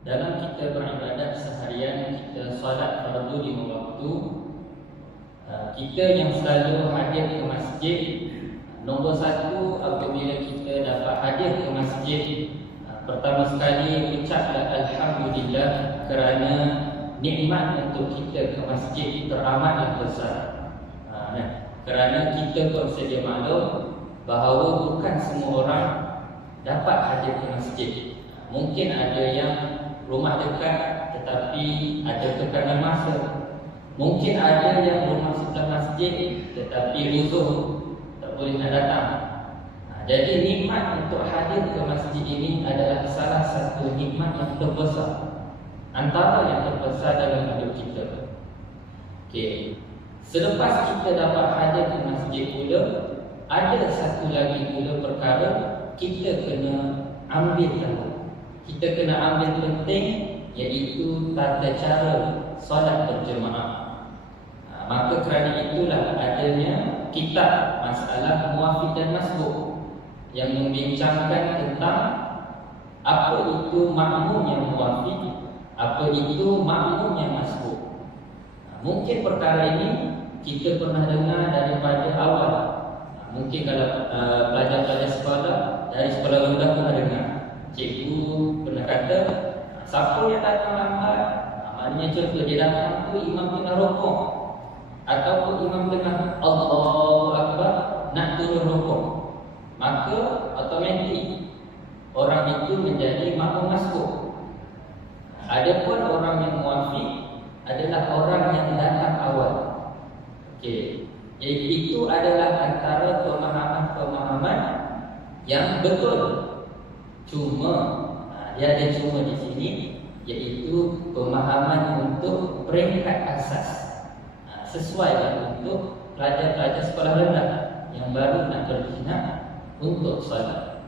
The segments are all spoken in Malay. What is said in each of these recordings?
Dalam kita beribadat seharian, kita solat fardu 5 waktu, kita yang selalu hadir ke masjid, nombor satu apabila kita dapat hadir ke masjid, pertama sekali ucaplah Alhamdulillah kerana nikmat untuk kita ke masjid teramatlah besar. Kerana kita bersedia maklum bahawa bukan semua orang dapat hadir ke masjid. Mungkin ada yang rumah dekat tetapi ada tekanan masa. Mungkin ada yang rumah sebelah masjid tetapi uzur tak boleh nak datang. Jadi nikmat untuk hadir ke masjid ini adalah salah satu nikmat yang terbesar, antara yang terbesar dalam hidup kita. Okey. Selepas kita dapat hadir ke masjid pula, ada satu lagi pula perkara kita kena ambil tahu. Kita kena ambil penting, iaitu tata cara solat berjemaah. Maka kerana itulah adanya kitab masalah muwafiq dan masbuk yang membincangkan tentang apa itu makmum yang muwafiq, apa itu makmum yang masbuk. Mungkin perkara ini kita pernah dengar daripada awal. Mungkin kalau pelajar-pelajar sekolah dari sekolah rendah pernah dengar. Cikgu pernah kata, siapa yang datang lambat, maknanya contoh dia datang tu imam tengah rokok ataupun imam tengah Allahu Akbar nak turun rokok, maka automatik orang itu menjadi makmum masbuk. Adapun orang yang muwafiq adalah orang yang datang awal. Okey, itu adalah antara pemahaman-pemahaman yang betul. Cuma dia ada cuma di sini, iaitu pemahaman untuk peringkat asas, sesuai untuk pelajar-pelajar sekolah rendah yang baru nak berzina untuk solat.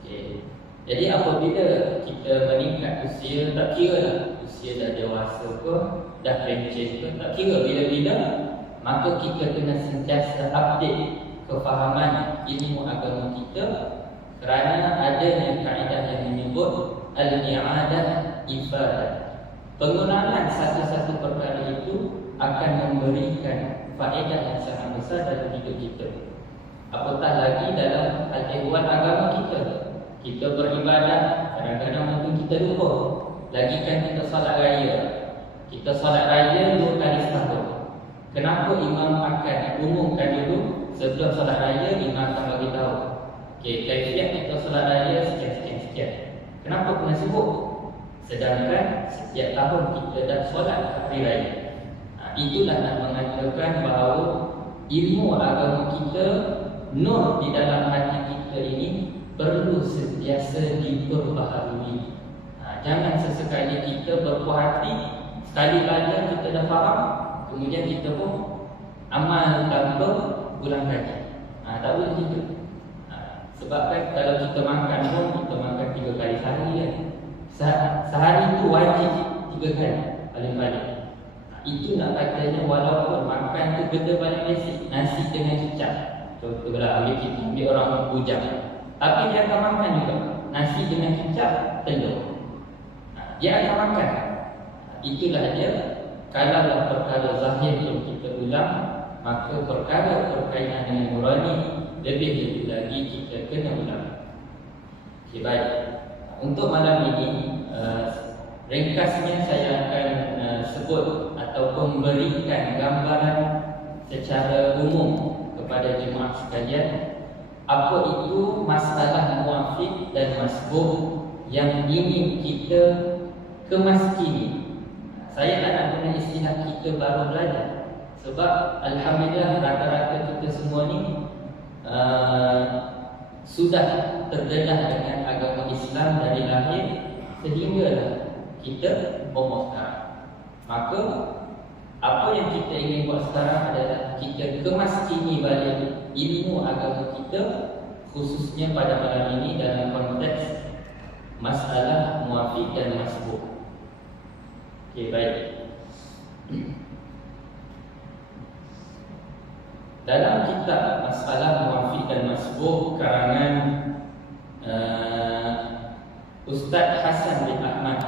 Okay. Jadi apabila kita meningkat usia, tak kira lah usia dah dewasa ke, dah pencen ke, tak kira bila-bila, maka kita kena sentiasa update kefahaman ilmu agama kita. Kerana adanya kaedah yang menyebut al-i'adah ifadah. Pengulangan satu-satu perkara itu akan memberikan faedah yang sangat besar dalam hidup kita. Apatah lagi dalam hal-ehwal agama kita. Kita beribadat, kadang-kadang mungkin kita lupa. Lagi kan kita solat raya. Kita solat raya 2 kali setahun. Kenapa imam akan umumkan dulu sebelum solat raya, imam akan bagi tahu. Okay, kaifiat kita solat raya sekian. Kenapa kena sibuk? Sedangkan setiap tahun kita dah solat hari raya. Itulah nak mengatakan bahawa ilmu agama kita, nur di dalam hati kita ini perlu sentiasa diperbaharui. Jangan sesekali kita berpuas hati, sekali belajar kita dah faham, kemudian kita pun amal tanpa ulang kaji. Tak boleh gitu. Sebab kan kalau kita makan pun, kita makan 3 kali sehari kan. Sehari itu wajib 3 kali paling-paling. Itu nak katanya walaupun makan tu benda paling basic, nasi dengan cicak. Contohlah ambil orang bujang, tapi dia akan makan juga nasi dengan cicak, telur. Dia akan makan. Itulah dia. Kalaulah perkara zahir yang kita ulang, maka perkara berkaitan dengan nurani lebih lagi kita kena ulang. Okay, baik. Untuk malam ini, ringkasnya saya akan sebut ataupun memberikan gambaran secara umum kepada jemaah sekalian apa itu masalah muwafiq dan masbuk yang ingin kita kemaskini. Saya tak nak guna istilah kita baru belajar, sebab alhamdulillah rata-rata kita semua ni sudah terdedah dengan agama Islam dari lahir sehinggalah kita umur sekarang. Maka apa yang kita ingin buat sekarang adalah kita kemaskini balik ilmu agama kita, khususnya pada malam ini dalam konteks masalah muwafiq dan masbuk. Okey, baik. Dalam kitab masalah muwafiq dan masbuk karangan Ustaz Hasan bin Ahmad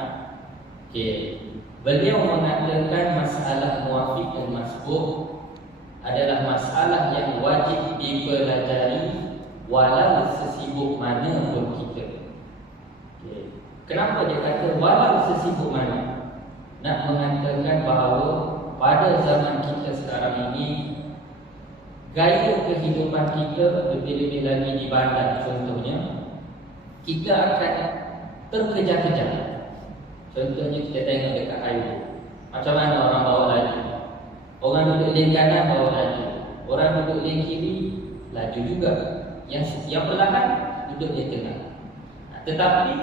Okey. Beliau mengatakan masalah muafiq dan masbuk adalah masalah yang wajib dipelajari walau sesibuk mana pun kita. Okay. Kenapa dia kata walau sesibuk mana? Nak mengatakan bahawa pada zaman kita sekarang ini, gaya kehidupan kita lebih-lebih lagi di bandar contohnya, kita akan terkejar-kejar. Contohnya kita tengok dekat highway, macam mana orang bawa laju. Orang duduk lane kanan bawa laju, orang duduk lane kiri laju juga. Yang perlahan duduk di tengah. Tetapi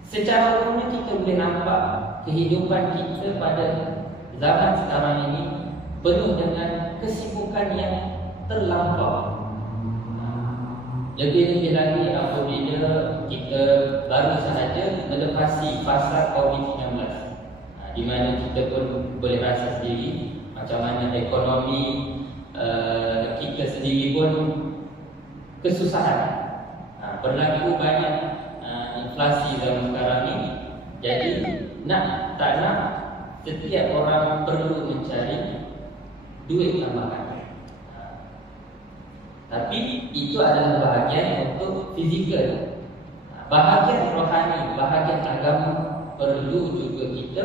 secara umumnya kita boleh nampak kehidupan kita pada zaman sekarang ini penuh dengan kesibukan yang terlampau. Lebih-lebih lagi apabila kita baru sahaja melepasi fasa COVID-19, di mana kita pun boleh rasa sendiri macam mana ekonomi kita sendiri pun kesusahan. Berlaku banyak inflasi dalam sekarang ini. Jadi nak tak nak, setiap orang perlu mencari duit tambahan. Tapi itu adalah bahagian untuk fizikal. Bahagian rohani, bahagian agama perlu juga kita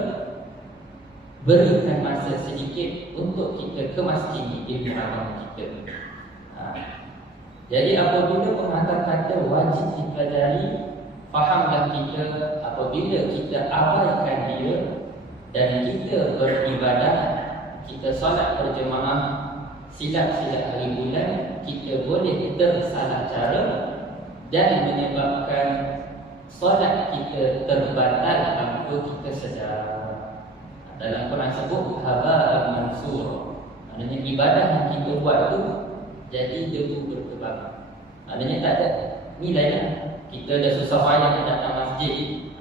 berikan masa sedikit untuk kita ke masjid ilmu agama kita. Jadi apabila pengantar kata wajib dipelajari, fahamlah kita apabila kita abaikan dia dan kita beribadah, kita solat berjemaah, silap-silap hari bulan, kita boleh tersalah cara dan menyebabkan solat kita terbatal tanpa kita sedar. Dalam Quran sebut haba'an mansur, maknanya ibadah yang kita buat tu jadi debu bertebaran. Maknanya tak ada nilainya. Kita dah susah payah datang masjid.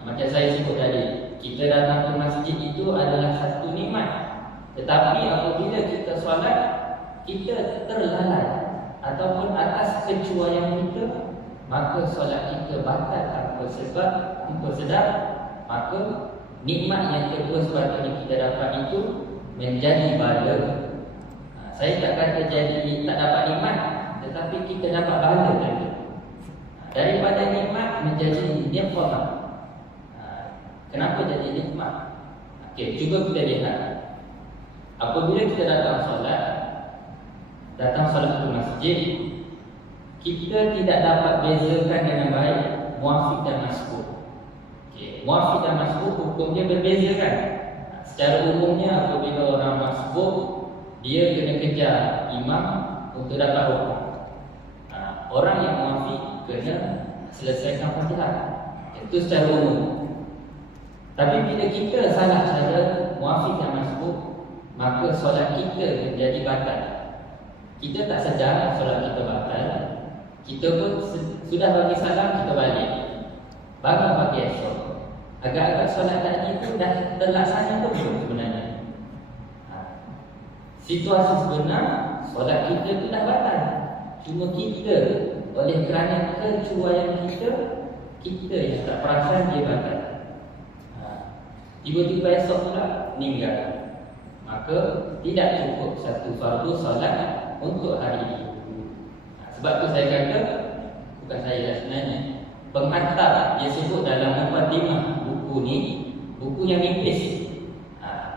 Macam saya sebut tadi, kita datang ke masjid itu adalah satu nikmat. Tetapi apabila kita solat, kita terlalai ataupun atas kecuaian kita, maka solat kita batal tanpa sebab, tanpa sedar. Maka nikmat yang kedua sepatutnya kita dapat itu menjadi bala. Saya tak kata jadi tak dapat nikmat, tetapi kita dapat bala tadi. Daripada nikmat menjadi niqmah. Kenapa jadi nikmat? Okey, cuba kita lihat. Apabila kita datang solat ke masjid, kita tidak dapat bezakan dengan baik muafiq dan masbuk. Okey, muafiq dan masbuk hukumnya berbeza kan? Secara umumnya apabila orang masbuk, dia kena kejar imam untuk dapat hukum. Orang yang muafiq kena selesaikan Fatihah. Itu secara umum. Tapi bila kita salah cara muafiq dan masbuk, maka solat kita menjadi batal. Kita tak sedar solat kita batal. Kita pun sudah bagi salam, kita balik. Bangun pagi esok, agak-agak solat tadi itu dah terlaksana pun sebenarnya. Situasi sebenar, solat kita itu dah batal. Cuma kita oleh kerana kecuaian kita yang tak perasan dia batal. Tiba-tiba esok pula meninggal, maka tidak cukup satu fardu solat untuk hari ini. Sebab tu saya kata, bukan saya dah sebenarnya, pengantar dia sebut dalam mukadimah buku ni, buku yang nipis.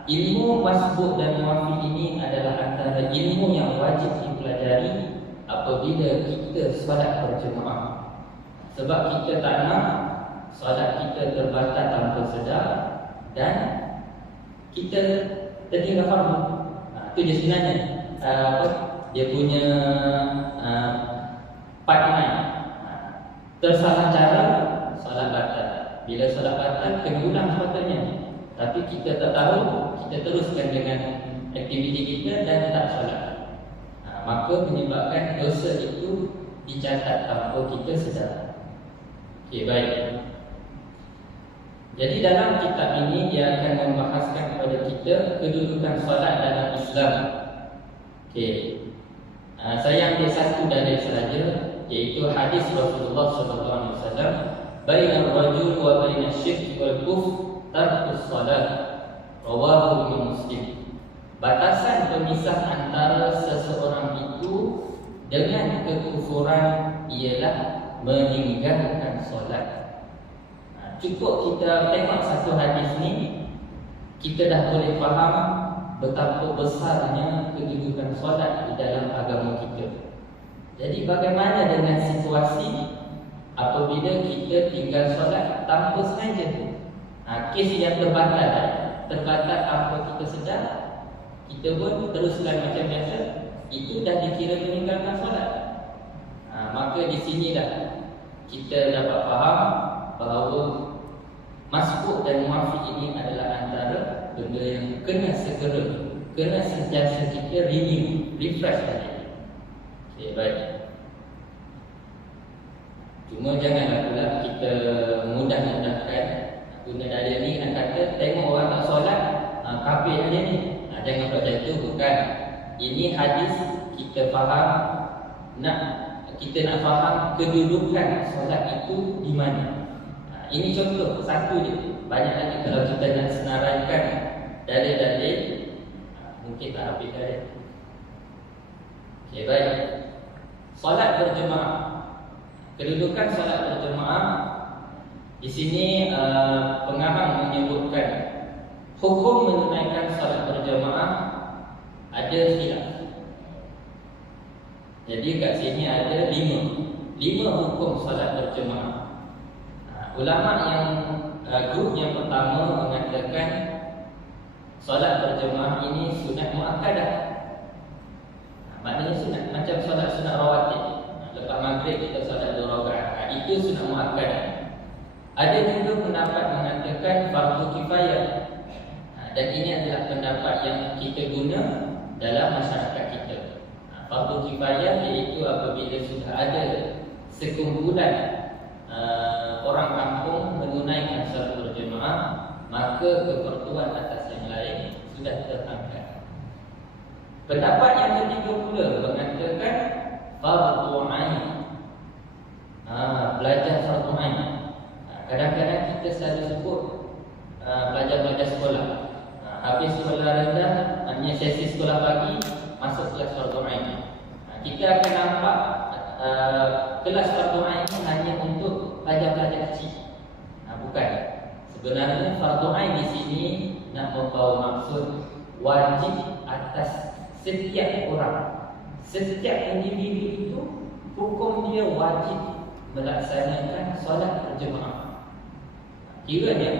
Ilmu masbuk dan muafiq ini adalah antara ilmu yang wajib dipelajari apabila kita solat berjemaah. Sebab kita tak nak solat kita terbatal tanpa sedar dan kita tertinggal fardu. Itu dia sebenarnya dia punya partner. Tersalah cara, solat batal. Bila solat batal, kena ulang sepatutnya. Tapi kita tak tahu, kita teruskan dengan aktiviti kita dan tak solat. Maka menyebabkan dosa itu dicatat tanpa kita sedar. Okey, baik. Jadi dalam kitab ini dia akan membahaskan kepada kita kedudukan solat dalam Islam. Okey. Saya ambil satu dalil sahaja, iaitu hadis Rasulullah SAW, "Bainal rajul wa bainasy syirki wal kufr tarkus salat. Rawahu Imam Muslim. Batasan pemisah antara seseorang itu dengan kekufuran ialah meninggalkan solat. Cukup kita tengok satu hadis ni, kita dah boleh faham betapa besarnya kedudukan solat di dalam agama kita. Jadi bagaimana dengan situasi apabila kita tinggal solat tanpa sengaja? Kes yang terbatal apa kita sedar, kita pun teruskan macam biasa, itu dah dikira meninggalkan solat. Maka di sinilah kita dapat faham bahawa masbuk dan muafiq ini adalah antara benda yang kena segera, kena sentiasa kita renew, refresh tadi. Okay, baik. Cuma janganlah pula kita mudah-mudahkan guna dalil ni nak kata tengok orang tak solat, kafir dia ni. Jangan buat macam tu, bukan. Ini hadis kita faham, kita nak faham kedudukan solat itu di mana. Ini contoh satu je. Banyak lagi kalau kita nak senaraikan dalil-dalil, mungkin tak habis dalil. Okey, baik. Solat berjemaah. Kedudukan solat berjemaah di sini pengarang menyebutkan hukum menunaikan solat berjemaah ada khilaf. Jadi kat sini ada lima hukum solat berjemaah. Ulama yang grup yang pertama mengatakan solat berjemaah ini sunat muakkadah. Maknanya sunat macam solat sunat rawatib. Lepas maghrib kita solat 2 rakaat. Itu sunat muakkadah. Ada juga pendapat mengatakan fardu kifayah. Dan ini adalah pendapat yang kita guna dalam masyarakat kita. Fardu kifayah iaitu apabila sudah ada sekumpulan orang kampung menunaikan solat berjemaah, maka keperluan atas yang lain sudah terangkat. Pendapat yang ketiga pula mengatakan fardu ain. Belajar fardu ain. Kadang-kadang kita selalu sebut pelajar-pelajar sekolah. Habis sekolah rendah, hanya sesi sekolah pagi, masuk kelas fardu ain. Kita akan nampak kelas fardu ain hanya untuk pelajar-pelajar kecil. Bukan. Sebenarnya fardu ain di sini nak membawa maksud wajib atas setiap orang. Setiap individu itu hukum dia wajib melaksanakan solat berjemaah. Kiranya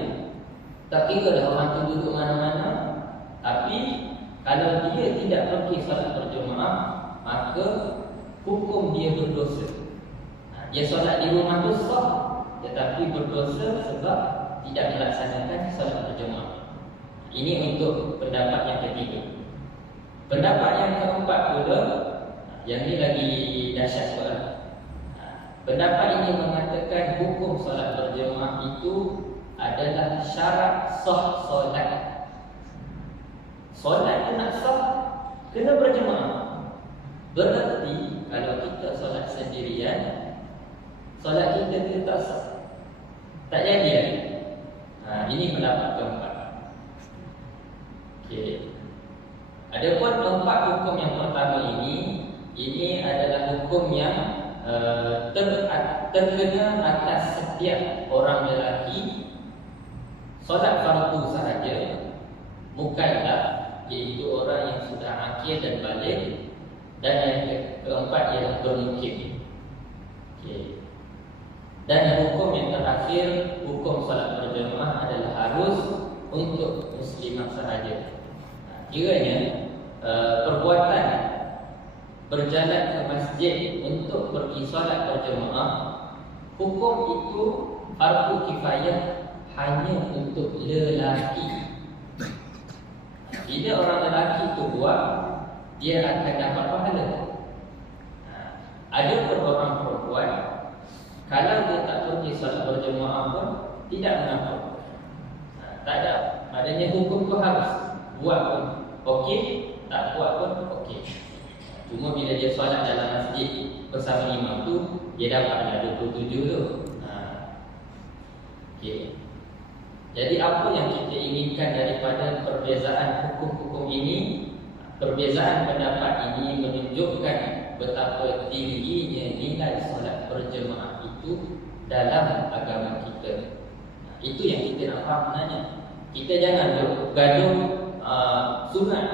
tak kira dah orang tu duduk mana-mana, tapi kalau dia tidak pergi solat berjemaah, maka hukum dia berdosa. Dia solat di rumah tu sah, tetapi berdosa sebab tidak melaksanakan solat berjemaah. Ini untuk pendapat yang ketiga. Pendapat yang keempat pula, yang ni lagi dahsyat pula. Pendapat ini mengatakan hukum solat berjemaah itu adalah syarat sah solat. Solat tu nak sah, kena berjemaah. Berarti kalau kita solat sendirian, solat kita tu tak sah, tak jadi kan? Ini pendapat keempat. Okey. Adapun empat hukum yang pertama ini adalah hukum yang terkena atas setiap orang lelaki. Solat fardu sahaja, mukallaf, iaitu orang yang sudah akil dan baligh, dan yang keempat ialah bermukim. Okay. Dan hukum yang terakhir, hukum solat berjemaah adalah harus untuk muslimah sahaja. Kiranya perbuatan berjalan ke masjid untuk pergi solat berjemaah, hukum itu fardu kifayah hanya untuk lelaki. Bila orang lelaki itu buat, dia akan dapat pahala. Ada pun orang perempuan, kalau dia tak pergi solat berjemaah pun tidak mengapa. Tak ada. Maknanya hukum tu harus buat pun okey, tak buat pun okey. Cuma bila dia solat dalam masjid bersama imam tu, dia dapatlah 27 tu. Okey. Jadi apa yang kita inginkan daripada perbezaan hukum-hukum ini? Perbezaan pendapat ini menunjukkan betapa tingginya nilai solat berjemaah itu dalam agama kita. Itu yang kita nak faham sebenarnya. Kita jangan gaduh sunat,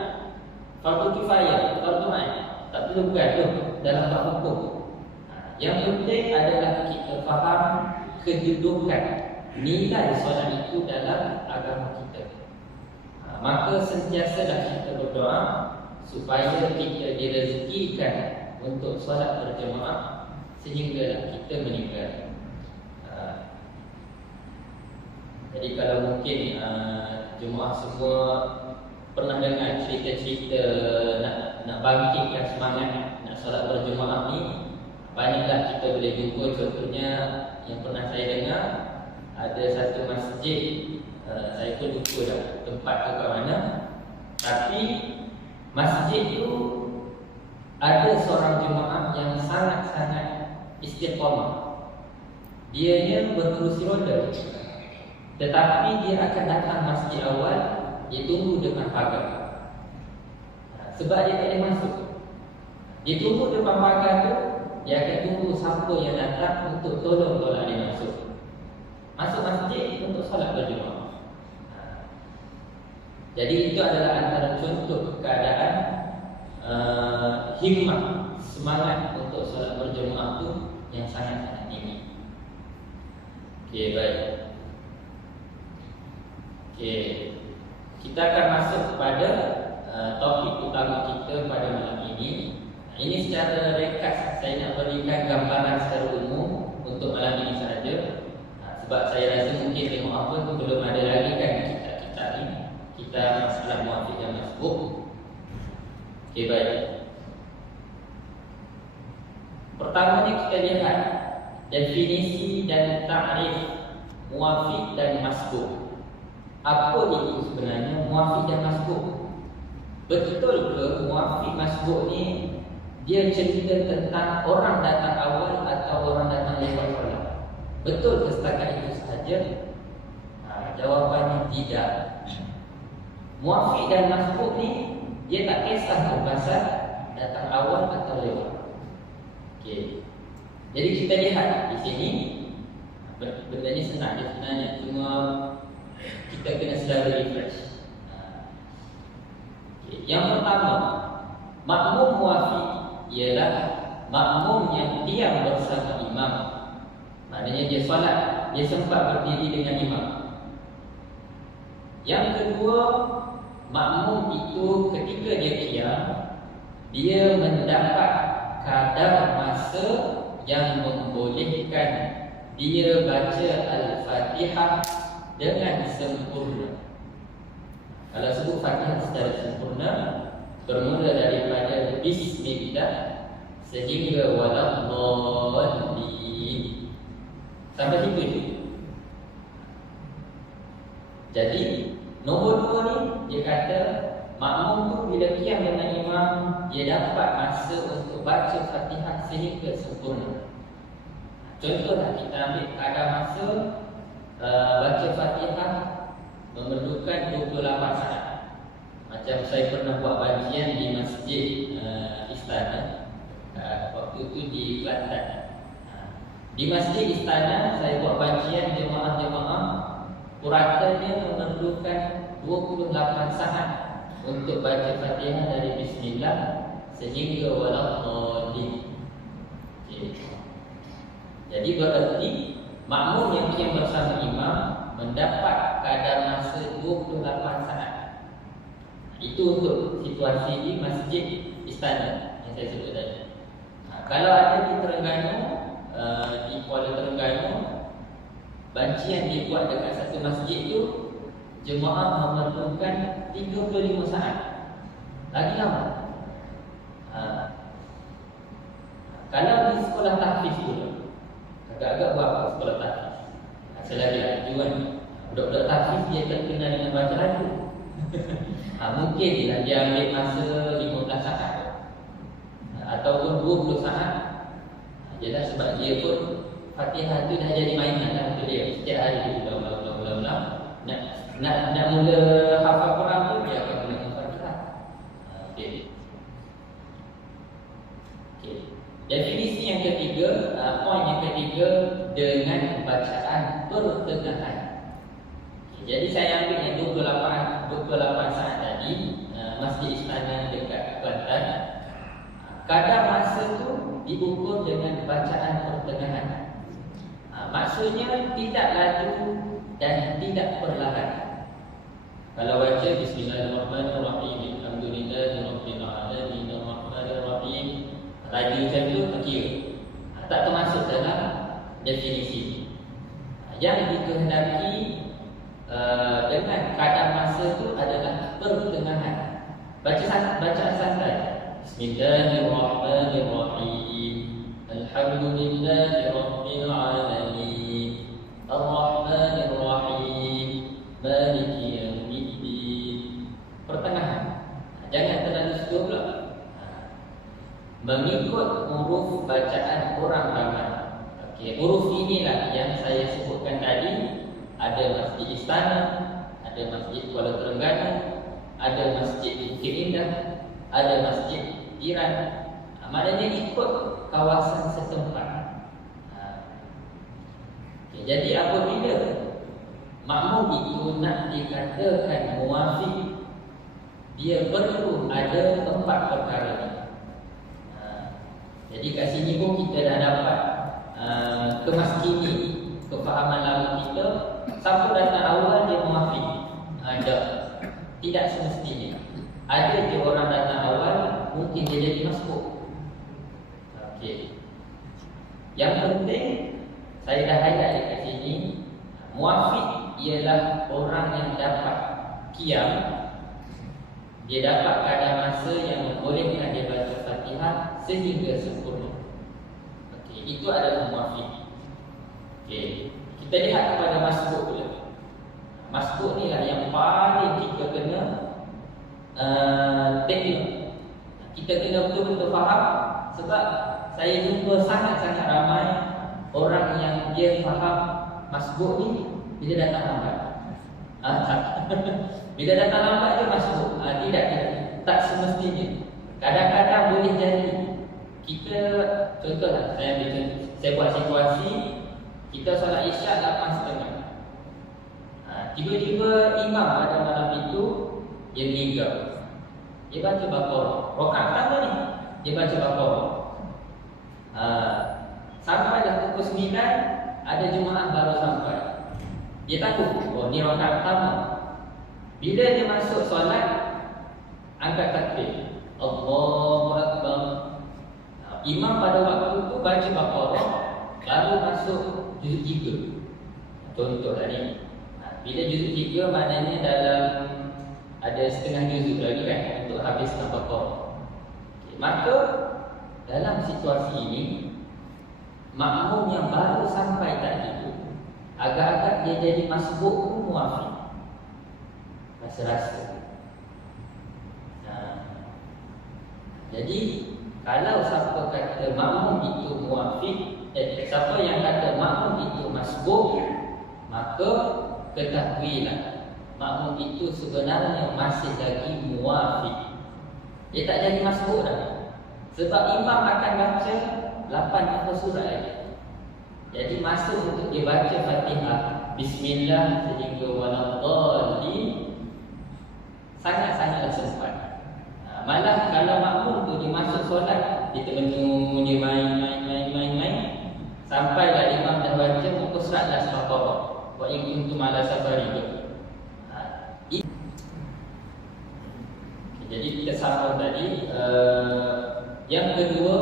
fardu kifayah, fardu ain. Tak perlu gaduh dalam bab hukum. Yang penting adalah kita faham kedudukan nilai solat itu dalam agama kita. Maka sentiasalah kita berdoa supaya kita direzekikan untuk solat berjemaah sehinggalah kita meninggal. Jadi kalau mungkin jemaah semua pernah dengar cerita-cerita nak bangkitkan semangat nak solat berjemaah ni, banyaklah kita boleh jumpa. Contohnya yang pernah saya dengar, ada satu masjid, saya pun lupa dah tempat tu kat mana, tapi masjid tu ada seorang jemaah yang sangat-sangat istiqamah. Dia berkerusi roda, tetapi dia akan datang masjid awal, dia tunggu depan pagar. Sebab dia tak boleh masuk, dia tunggu depan pagar tu, dia akan tunggu siapa yang datang untuk tolong dia masuk masjid untuk solat berjemaah. Jadi itu adalah antara contoh keadaan himmah, semangat untuk solat berjemaah tu yang sangat-sangat tinggi. Okey, baik. Okey, kita akan masuk kepada topik utama kita pada malam ini. Ini secara ringkas saya nak berikan gambaran secara umum untuk malam ini sahaja. Sebab saya rasa mungkin tengok apa tu belum ada lagi kan kita ni. Kita masalah muafiq dan masbuk. Okey, baik. Pertama ni kita lihat definisi dan ta'rif muafiq dan masbuk. Apa itu sebenarnya muafiq dan masbuk? Betul ke muafiq masbuk ni dia cerita tentang orang datang awal atau orang datang lewat solat? Betul ke setakat itu sahaja? Jawapannya tidak. Muafiq dan masbuk ni dia tak kisah pasal datang awal atau lewat. Okey. Jadi kita lihat di sini, benda ni senang je sebenarnya, cuma kita kena sedar refresh. Okay. Yang pertama, makmum muafiq ialah makmum yang diam bersama imam. Maknanya dia solat, dia sempat berdiri dengan imam. Yang kedua, makmum itu ketika dia diam, dia mendapat kadar masa yang membolehkan dia baca Al-Fatihah dengan sempurna. Kalau sebut Fatihah secara sempurna, bermula daripada Bismillah sehingga Waladhdallin, sampai situ je. Jadi nombor dua ni dia kata makmum tu bila qiyam dengan imam, dia dapat masa untuk baca Fatihah sehingga sempurna. Contohlah kita ambil kadar masa baca Fatihah memerlukan 28 saat. Macam saya pernah buat bajian di masjid Istana, waktu itu di Kelantan. Di masjid Istana saya buat bajian jemaah-jemaah, puratanya memerlukan 28 saat untuk baca Fatihah dari Bismillah sehingga Waladhdallin. Okay. Jadi berarti makmum yang qiyam bersama imam mendapat kadar masa 28 saat. Itu untuk situasi di masjid Istana yang saya sebut tadi. Kalau ada di Terengganu, di Kuala Terengganu, bancian dibuat dekat satu masjid itu, jemaah memerlukan 35 saat. Lagi lama. Kalau di sekolah tahfiz dulu, agak-agak berapa sekolah tahfiz? Selagi tujuan budak-budak tahfiz dia terkenal dengan baca lagu. Mungkin dia ambil masa 15 saat ataupun 20 saat. Jelah sebab dia pun Fatihah tu dah jadi mainan lah untuk dia. Setiap hari dia ulang-ulang. nak mula hafal Quran tu dia akan mula Al-Fatihah. Okey. Definisi yang ketiga, poin yang ketiga, dengan bacaan pertengahan. Jadi saya ambil yang 28 saat tadi, Masjid Istana dekat Kelantan. Kadar masa tu diukur dengan bacaan pertengahan. Maksudnya tidak laju dan tidak perlahan. Kalau baca Bismillahirrahmanirrahim, Alhamdulillahirabbil alamin, Arrahmanirrahim, laju macam tu kira tak termasuk dalam definisi. Yang dikehendaki dengan kadar masa tu adalah pertengahan. Bacaan santai. Bismillahirrahmanirrahim, Alhamdulillahirabbil alamin, Arrahmanirrahim, Maliki yaumiddin. Pertengahan. Jangan terlalu slow pula. Mengikut huruf bacaan orang ramai. Okey, huruf inilah yang saya sebutkan tadi. Ada Masjid Istana, ada Masjid Kuala Terengganu, ada Masjid Bukit Indah, ada Masjid Jiran. Maknanya ikut kawasan setempat. Okay, jadi apabila makmum itu nak dikatakan muwafiq, dia perlu ada 4 perkara ni. Jadi kat sini pun kita dah dapat kemaskini kefahaman lama kita. Siapa datang awal dia muwafiq? Ada. Tidak semestinya. Ada je orang datang awal, mungkin dia jadi masbuk. Okey. Yang penting saya dah highlight dekat sini, muwafiq ialah orang yang dapat qiyam. Dia dapat kadar masa yang membolehkan dia baca Fatihah sehingga sempurna. Okey, itu adalah muwafiq. Okey, kita lihat kepada masbuk pula. Masbuk ni lah yang paling kita kena teknik. Kita kena betul-betul faham. Sebab saya jumpa sangat-sangat ramai orang yang dia faham masbuk ni bila datang lambat. Bila datang lambat dia masbuk. Tidak. Tak semestinya. Kadang-kadang boleh jadi kita, contohlah saya buat situasi, kita solat Isyak 8.30. Tiba-tiba imam pada malam itu dia meninggal. Dia baca Baqarah. Rakaat pertama ni dia baca Baqarah. Sampailah pukul 9 ada jemaah baru sampai. Dia takut, oh ni rakaat pertama. Bila dia masuk solat, angkat takbir, Allahu Akbar. Imam pada waktu tu baca Baqarah, baru masuk juzuk 3. Contoh tadi. Bila juzuk 3 maknanya dalam ada setengah juzuk lagi kan untuk habiskan Baqarah. Okay, maka dalam situasi ini makmum yang baru sampai tadi tu agak-agak dia jadi masbuk pun muwafiq. Rasa-rasa. Jadi kalau siapa kata makmum itu muwafiq, siapa yang kata makmum itu masbuk, maka ketahuilah makmum itu sebenarnya masih lagi muwafiq. Dia tak jadi masbuk dah. Sebab imam akan baca 8 surah lagi. Jadi masa untuk dia baca Fatihah Bismillah sehingga waladhdallin sangat-sangatlah sempat. Malah kalau makmum tu dia masuk solat, dia termenung, dia main sampailah imam dah baca muka surat dah Baqarah. Wa in kuntum ala safari. Jadi kita sambung tadi. Yang kedua,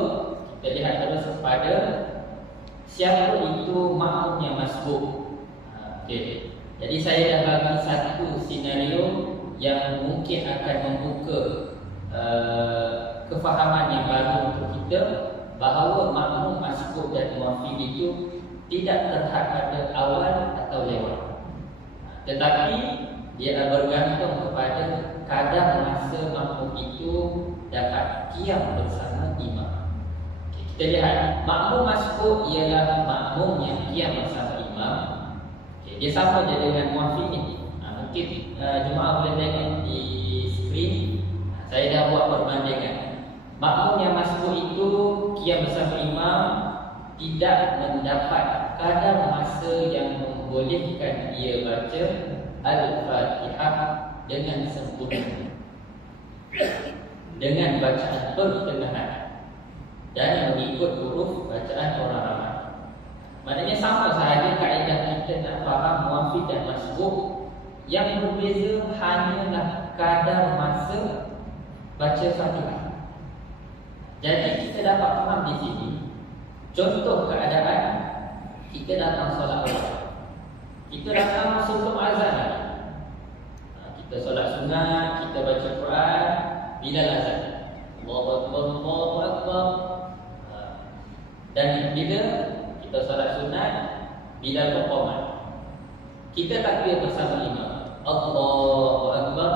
kita lihat terus kepada siapa itu makmum yang masbuk. Okey. Jadi saya dah bagi satu senario yang mungkin akan membuka kefahaman yang baru untuk kita bahawa makmum masbuk dan muwafiq itu tidak terhad pada awal atau lewat. Tetapi dia bergantung kepada kadar masa makmum itu dapat qiyam bersama imam. Okay, kita lihat makmum masbuk ialah makmum yang qiyam bersama imam. Okay, dia sama je dengan muwafiq ni. Mungkin jemaah boleh tengok di skrin. Saya dah buat perbandingan. Makmum yang masbuk itu qiyam bersama imam tidak mendapat kadar masa yang membolehkan dia baca Al-Fatihah dengan sempurna, dengan bacaan pertengahan dan mengikut huruf bacaan orang ramai. Maknanya sama sahaja kaedah kita nak faham muafid dan masbuk. Yang berbeza hanyalah kadar masa baca Fatihah. Jadi kita dapat faham di sini. Contoh keadaan kita datang solat awal. Kita datang sebelum azan lagi. Kita solat sunat, kita baca Quran bila azan. Allahu Akbar, Allahu Akbar. Dan bila kita solat sunat bila berqamat, kita takbir bersama imam. Allahu Akbar.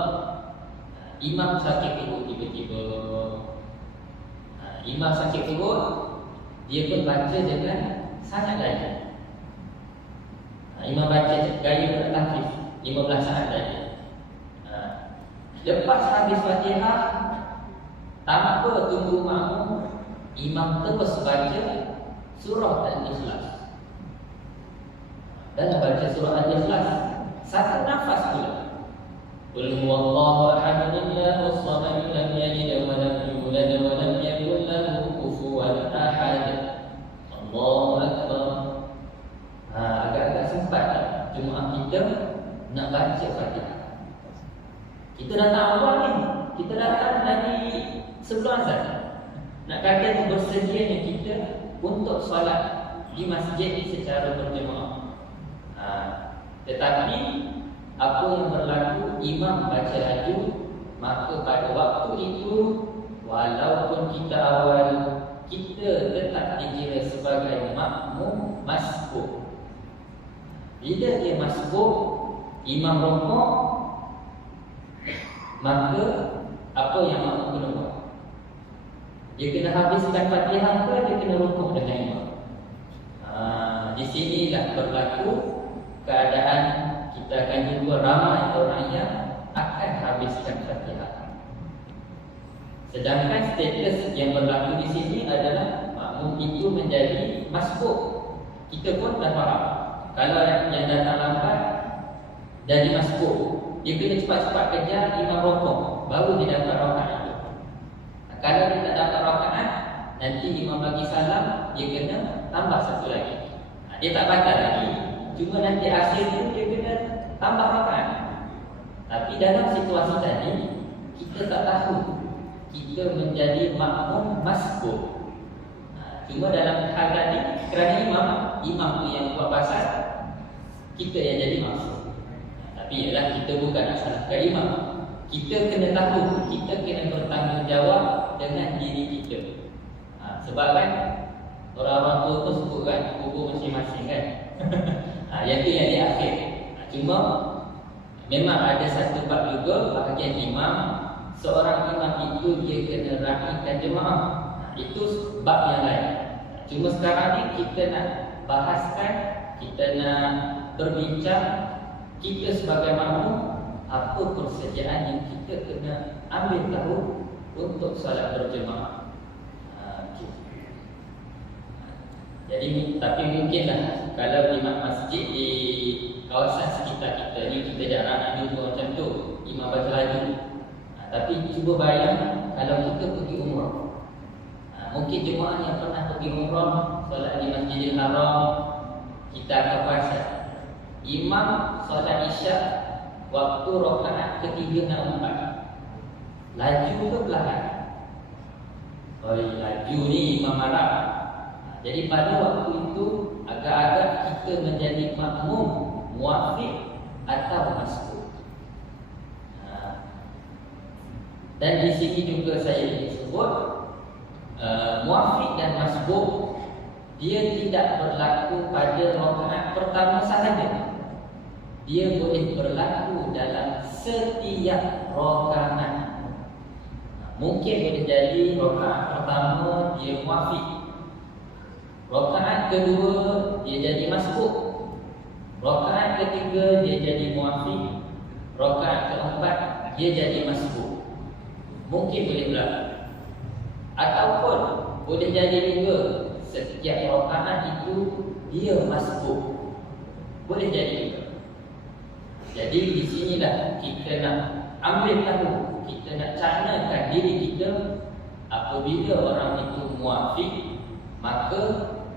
Imam sakit perut tiba-tiba. Imam sakit perut, dia pun baca dengan sangat laju. Imam baca gaya tahfiz 15 saat lagi. Lepas habis Fatihah, tanpa tunggu makmum, imam terus baca surah Al-Ikhlas. Dan baca surah Al-Ikhlas satu nafas pula. Qul huwallahu ahad, Allahus samad, lam yalid wa lam yulad wa lam yakul lahu kufuwan ahad. Allahu akbar. Agak-agak sempat tak jemaah kita nak baca Fatihah. Kita datang awal ni, kita datang dari sebelum azan. Nak kata bersedianya kita untuk solat di masjid secara berjemaah. Tetapi apa yang berlaku, imam baca laju, maka pada waktu itu walaupun kita awal, kita tetap dikira sebagai makmum masbuk. Bila dia masbuk, imam rukuk, maka apa yang makmum kena buat? Dia kena habiskan Fatihah ke dia kena rukuk dengan imam? Di sinilah berlaku keadaan kita akan jumpa ramai orang yang akan habiskan Fatihah. Sedangkan status yang berlaku di sini adalah makmum itu menjadi masbuk. Kita pun dah faham. Kalau yang datang lambat dari masbuk, dia kena cepat-cepat kejar imam rukuk, baru dia dapat rakaat itu. Kalau dia tak dapat rakaat, nanti imam bagi salam, dia kena tambah satu lagi. Dia tak batal lagi, cuma nanti akhir tu dia kena tambah rakaat. Tapi dalam situasi tadi, kita tak tahu kita menjadi makmum masbuk. Cuma dalam hal tadi, kerana imam tu yang buat pasal, kita yang jadi maksud. Tapi ialah kita bukan nak salahkan imam. Kita kena tahu, kita kena bertanggungjawab dengan diri kita. Sebab kan orang-orang tua tu sebut kan kubur masing-masing kan. Yang tu yang di akhir. Cuma memang ada satu bab juga bahagian imam. Seorang imam itu dia kena raihkan jemaah. Itu bab yang lain. Cuma sekarang ni kita nak bahaskan, kita nak berbincang, kita sebagai makmum, apa persediaan yang kita kena ambil tahu untuk solat berjemaah. Jadi tapi mungkinlah kalau imam masjid di kawasan sekitar kita ni, kita jarang nak jumpa macam tu, imam baca laju. Tapi cuba bayang kalau kita pergi umrah. Mungkin jemaah yang pernah pergi umrah, solat di Masjidil Haram, kita akan perasan imam solat isyak waktu rakaat ketiga dan empat, laju ke perlahan? Laju ni imam marah. Jadi pada waktu itu agak-agak kita menjadi makmum muafid atau masbuk. Dan di sini juga saya ingin sebut muafid dan masbuk, dia tidak berlaku pada rakaat pertama sahaja. Dia boleh berlaku dalam setiap rakaat. Mungkin boleh jadi rakaat pertama dia muafid, rakaat kedua dia jadi masbuk, rakaat ketiga dia jadi muafid, rakaat keempat dia jadi masbuk. Mungkin boleh berlaku. Ataupun boleh jadi juga setiap rakaat itu dia masbuk. Boleh jadi juga. Jadi di sinilah kita nak ambil tahu, kita nak canakan diri kita. Apabila orang itu muafiq, maka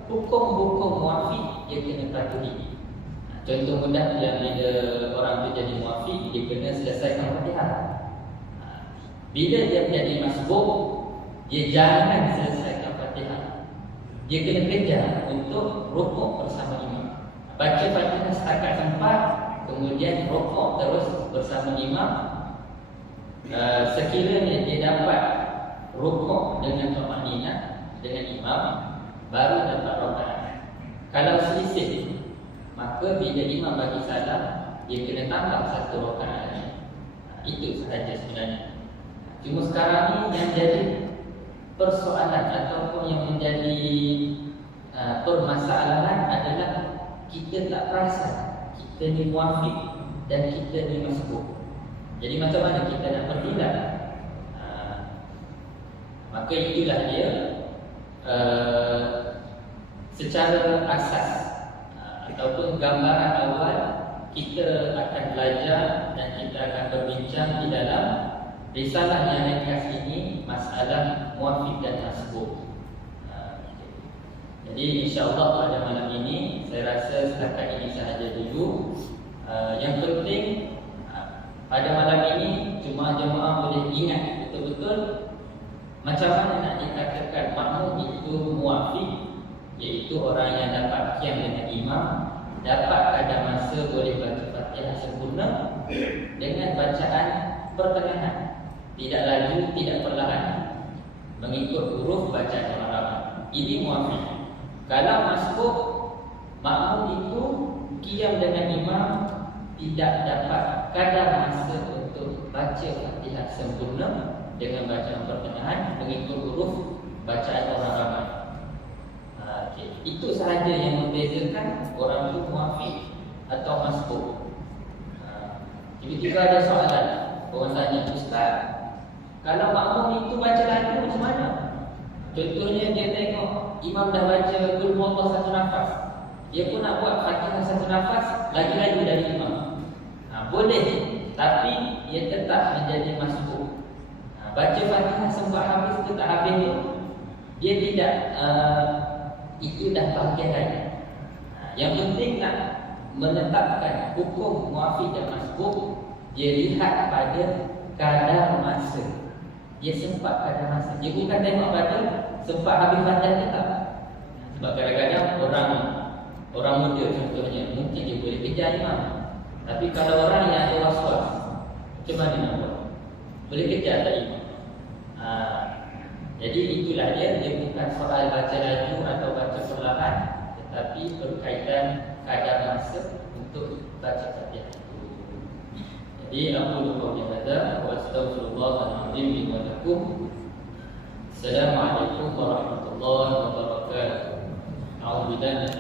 hukum-hukum muafiq dia kena patuhi. Contoh mudah yang bila orang itu jadi muafiq, dia kena selesaikan Fatihah. Bila dia menjadi masbuk, dia jangan selesaikan Fatihah. Dia kena kejar untuk rukuk bersama imam. Baca Fatihah setakat sempat, kemudian rukuk terus bersama imam. Sekiranya dia dapat rukuk dengan tumaninah dengan imam, baru dapat rakaat. Kalau selisih, maka bila imam bagi salam, dia kena tambah satu rakaat lagi. Itu sahaja sebenarnya. Cuma sekarang ni yang jadi persoalan ataupun yang menjadi permasalahan adalah kita tak perasan kita ni muafiq dan kita ni masbuk. Jadi macam mana kita nak bertindak? Maka itulah dia secara asas ataupun gambaran awal kita akan belajar dan kita akan berbincang di dalam risalah yang ringkas ini, masalah muafiq dan masbuk. Jadi insya-Allah pada malam ini saya rasa setakat ini sahaja dulu. Yang penting pada malam ini jemaah-jemaah boleh ingat betul-betul macam mana nak dikatakan makmum itu muafiq, iaitu orang yang dapat qiyam dengan imam, dapat kadar masa boleh baca Fatihah sempurna dengan bacaan pertengahan, tidak laju, tidak perlahan, mengikut huruf bacaan orang ramai. Ini muafiq. Kalau masbuk, makmum itu qiyam dengan imam, tidak dapat kadar masa untuk baca Fatihah sempurna dengan bacaan pertengahan, mengikut huruf bacaan orang ramai. Itu sahaja yang membezakan orang itu muafiq atau masbuk. Tiba-tiba ada soalan, orang tanya, Ustaz, kalau makmum itu baca lagu macam mana? Contohnya dia tengok imam dah baca Qul Huwallahu satu nafas, dia pun nak buat Fatihah satu nafas, lagi-lagi dari imam. Boleh, tapi dia tetap menjadi masbuk. Baca Fatihah sempat habis ke tak habis tu, dia tidak itu dah bahagian lain. Yang penting nak menetapkan hukum muafiq dan masbuk, dia lihat pada kadar masa. Dia sempat kadar masa. Dia bukan tengok pada sempat habis Fatihah ke tak. Sebab kadang-kadang orang muda contohnya, mungkin dia boleh kejar imam. Tapi kalau orang yang ada was-was, macam mana nak buat? Boleh kejar tak imam? Jadi itulah dia bukan soal baca laju atau baca perlahan, tetapi berkaitan kadar masa untuk baca Fatihah. Jadi aku lupa berkata, wa astaghfirullahaladzim li wa lakum. Assalamualaikum warahmatullahi wabarakatuh. A'udzubillahi